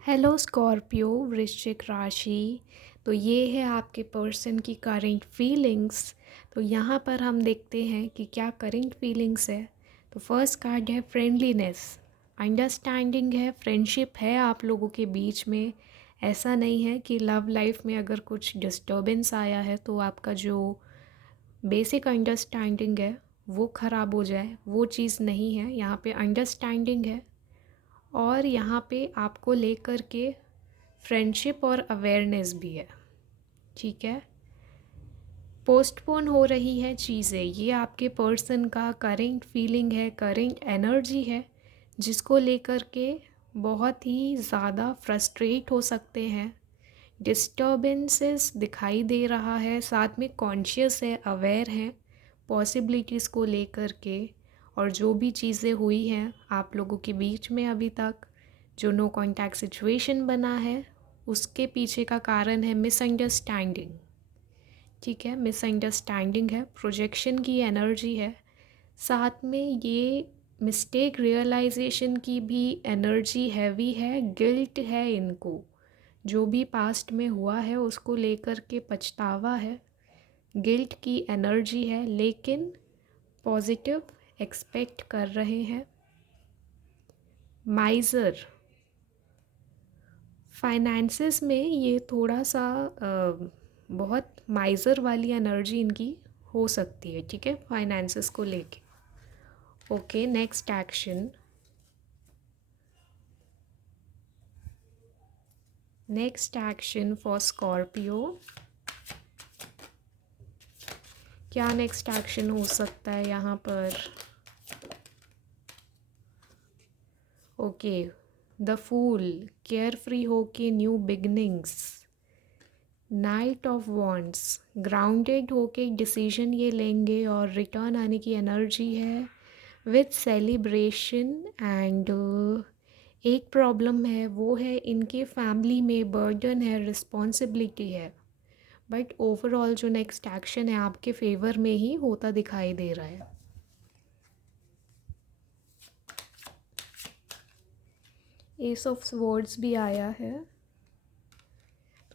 Hello Scorpio वृश्चिक राशि। तो ये है आपके पर्सन की करंट फीलिंग्स। तो यहाँ पर हम देखते हैं कि क्या करंट फीलिंग्स है। तो फर्स्ट कार्ड है फ्रेंडलीनेस, अंडरस्टैंडिंग है, फ्रेंडशिप है आप लोगों के बीच में। ऐसा नहीं है कि लव लाइफ में अगर कुछ डिस्टर्बेंस आया है तो आपका जो बेसिक अंडरस्टैंडिंग है वो ख़राब हो जाए, वो चीज़ नहीं है। यहाँ पे अंडरस्टैंडिंग है और यहाँ पे आपको लेकर के फ्रेंडशिप और अवेयरनेस भी है। ठीक है, पोस्टपोन हो रही है चीज़ें, ये आपके पर्सन का करेंट फीलिंग है, करेंट एनर्जी है, जिसको लेकर के बहुत ही ज़्यादा फ्रस्ट्रेट हो सकते हैं। डिस्टर्बेंसेस दिखाई दे रहा है, साथ में कॉन्शियस है, अवेयर हैं पॉसिबिलिटीज़ को लेकर के। और जो भी चीज़ें हुई हैं आप लोगों के बीच में अभी तक, जो नो कॉन्टैक्ट सिचुएशन बना है, उसके पीछे का कारण है मिसअंडरस्टैंडिंग। ठीक है, मिसअंडरस्टैंडिंग है, प्रोजेक्शन की एनर्जी है, साथ में ये मिस्टेक रियलाइजेशन की भी एनर्जी हैवी है, गिल्ट है इनको, जो भी पास्ट में हुआ है उसको लेकर के पछतावा है, गिल्ट की एनर्जी है, लेकिन पॉजिटिव एक्सपेक्ट कर रहे हैं। माइज़र, फाइनेंसेस में ये थोड़ा सा बहुत माइज़र वाली एनर्जी इनकी हो सकती है। ठीक है, फाइनेंसेस को लेके। Okay, next action. Next action for Scorpio, क्या नेक्स्ट एक्शन हो सकता है यहाँ पर? Okay, the fool, carefree होके new beginnings. Knight of wands, grounded होके डिसीजन ये लेंगे और रिटर्न आने की एनर्जी है विथ सेलिब्रेशन। एंड एक प्रॉब्लम है, वो है इनके फैमिली में बर्डन है, रिस्पॉन्सिबिलिटी है, बट ओवरऑल जो नेक्स्ट एक्शन है आपके फेवर में ही होता दिखाई दे रहा है। एस ऑफ स्वॉर्ड्स भी आया है।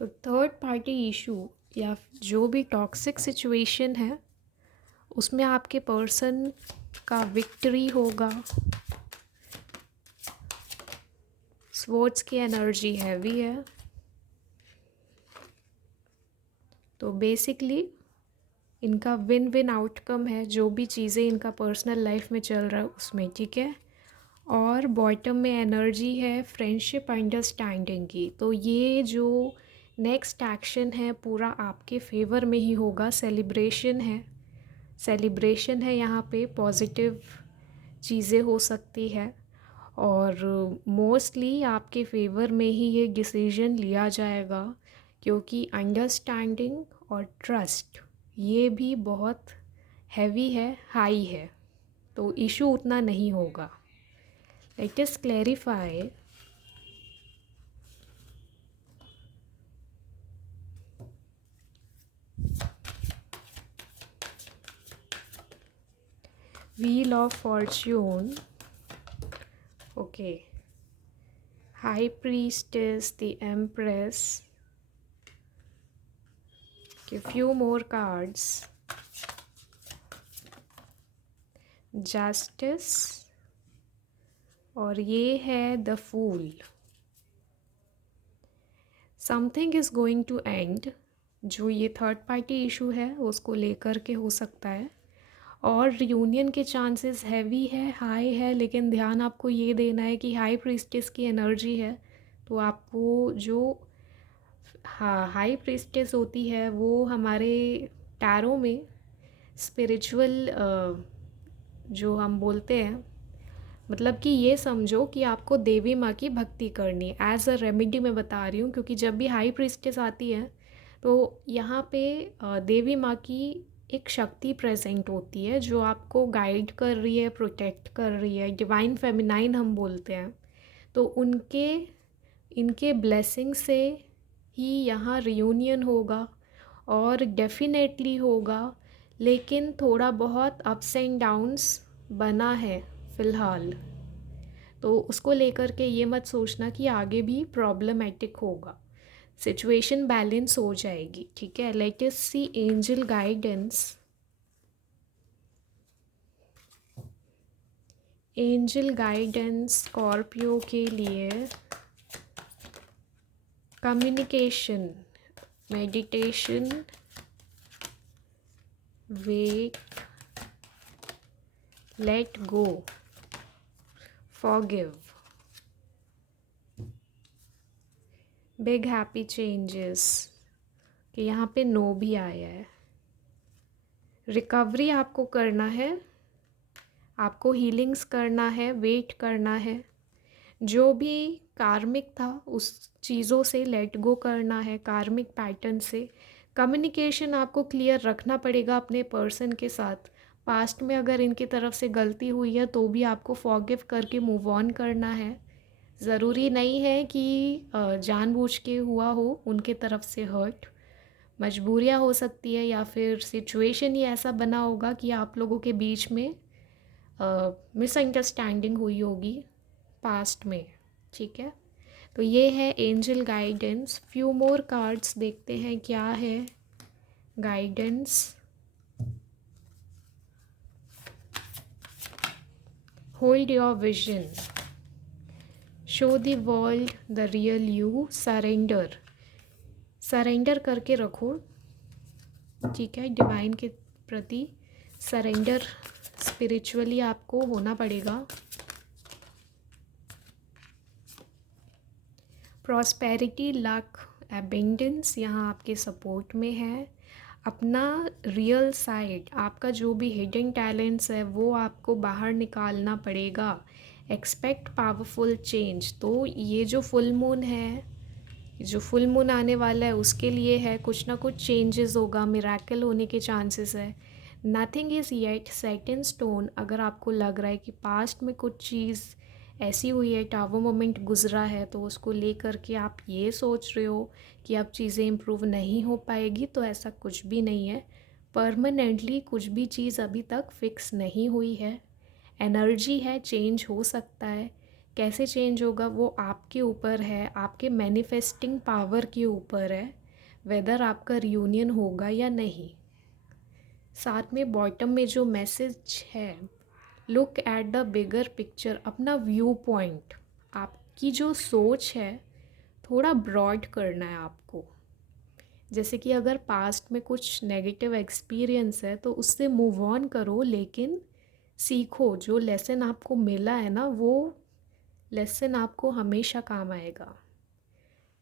तो थर्ड पार्टी इशू या जो भी टॉक्सिक सिचुएशन है उसमें आपके पर्सन का विक्ट्री होगा। स्वॉर्ड्स की एनर्जी हैवी है, तो बेसिकली इनका विन विन आउटकम है, जो भी चीज़ें इनका पर्सनल लाइफ में चल रहा है उसमें। ठीक है, और बॉटम में एनर्जी है फ्रेंडशिप अंडरस्टैंडिंग की। तो ये जो नेक्स्ट एक्शन है पूरा आपके फेवर में ही होगा। सेलिब्रेशन है, सेलिब्रेशन है यहाँ पे, पॉजिटिव चीज़ें हो सकती है और मोस्टली आपके फेवर में ही ये डिसीजन लिया जाएगा, क्योंकि अंडरस्टैंडिंग और ट्रस्ट ये भी बहुत हैवी है, हाई है, तो इशू उतना नहीं होगा। Let us clarify. Wheel of fortune, okay, high priestess, the empress, okay, few more cards, justice, और ये है the fool. Something is going to end, जो ये थर्ड पार्टी इशू है उसको लेकर के हो सकता है, और रियूनियन के चांसेस हैवी है, हाई है, लेकिन ध्यान आपको ये देना है कि हाई प्रीस्टेस की एनर्जी है, तो आपको जो हाँ हाई प्रीस्टेस होती है वो हमारे टैरो में स्पिरिचुअल जो हम बोलते हैं, मतलब कि ये समझो कि आपको देवी माँ की भक्ति करनी है। एज अ रेमेडी मैं बता रही हूँ, क्योंकि जब भी हाई प्रीस्टेस आती है तो यहाँ पे देवी माँ की एक शक्ति प्रेजेंट होती है जो आपको गाइड कर रही है, प्रोटेक्ट कर रही है, डिवाइन फेमिनाइन हम बोलते हैं। तो उनके इनके ब्लेसिंग से ही यहाँ रियूनियन होगा और डेफिनेटली होगा, लेकिन थोड़ा बहुत अप्स एंड डाउन्स बना है फ़िलहाल। तो उसको लेकर के ये मत सोचना कि आगे भी प्रॉब्लमेटिक होगा, सिचुएशन बैलेंस हो जाएगी, ठीक है। Let us see angel guidance. Angel guidance Scorpio के लिए communication, meditation, wait, let go, forgive, big happy changes, कि यहाँ पे नो भी आया है। रिकवरी आपको करना है, आपको हीलिंग्स करना है, वेट करना है, जो भी कार्मिक था उस चीज़ों से लेट गो करना है, कार्मिक पैटर्न से। कम्युनिकेशन आपको क्लियर रखना पड़ेगा अपने पर्सन के साथ। पास्ट में अगर इनकी तरफ से गलती हुई है तो भी आपको फॉरगिव करके मूव ऑन करना है। ज़रूरी नहीं है कि जानबूझ के हुआ हो उनके तरफ से हर्ट, मजबूरियाँ हो सकती है या फिर सिचुएशन ही ऐसा बना होगा कि आप लोगों के बीच में मिसअंडरस्टैंडिंग हुई होगी पास्ट में, ठीक है। तो ये है angel guidance. Few more cards देखते हैं क्या है guidance. Hold your vision, show the world the real you, surrender, surrender करके रखो, ठीक है। डिवाइन के प्रति सरेंडर स्पिरिचुअली आपको होना पड़ेगा। प्रॉस्पेरिटी, लक, एबेंडेंस यहाँ आपके सपोर्ट में है। अपना रियल साइड, आपका जो भी हिडन टैलेंट्स है वो आपको बाहर निकालना पड़ेगा। Expect powerful change. तो ये जो फुल मून है, जो फुल मून आने वाला है उसके लिए है, कुछ ना कुछ चेंजेस होगा, मिरेकल होने के चांसेस है। Nothing is yet set in stone. अगर आपको लग रहा है कि पास्ट में कुछ चीज़ ऐसी हुई है, टावर मोमेंट गुजरा है, तो उसको लेकर के आप ये सोच रहे हो कि अब चीज़ें इम्प्रूव नहीं हो पाएगी, तो ऐसा कुछ भी नहीं है। परमानेंटली कुछ भी चीज़ अभी तक फिक्स नहीं हुई है। एनर्जी है, चेंज हो सकता है। कैसे चेंज होगा वो आपके ऊपर है, आपके मैनिफेस्टिंग पावर के ऊपर है, वेदर आपका रियूनियन होगा या नहीं। साथ में बॉटम में जो मैसेज है, look at the bigger picture. अपना व्यू पॉइंट, आपकी जो सोच है थोड़ा ब्रॉड करना है आपको। जैसे कि अगर पास्ट में कुछ नेगेटिव एक्सपीरियंस है तो उससे मूव ऑन करो, लेकिन सीखो। जो लेसन आपको मिला है ना, वो लेसन आपको हमेशा काम आएगा।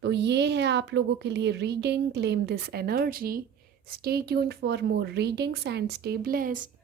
तो ये है आप लोगों के लिए reading. Claim this energy. Stay tuned for more readings and stay blessed.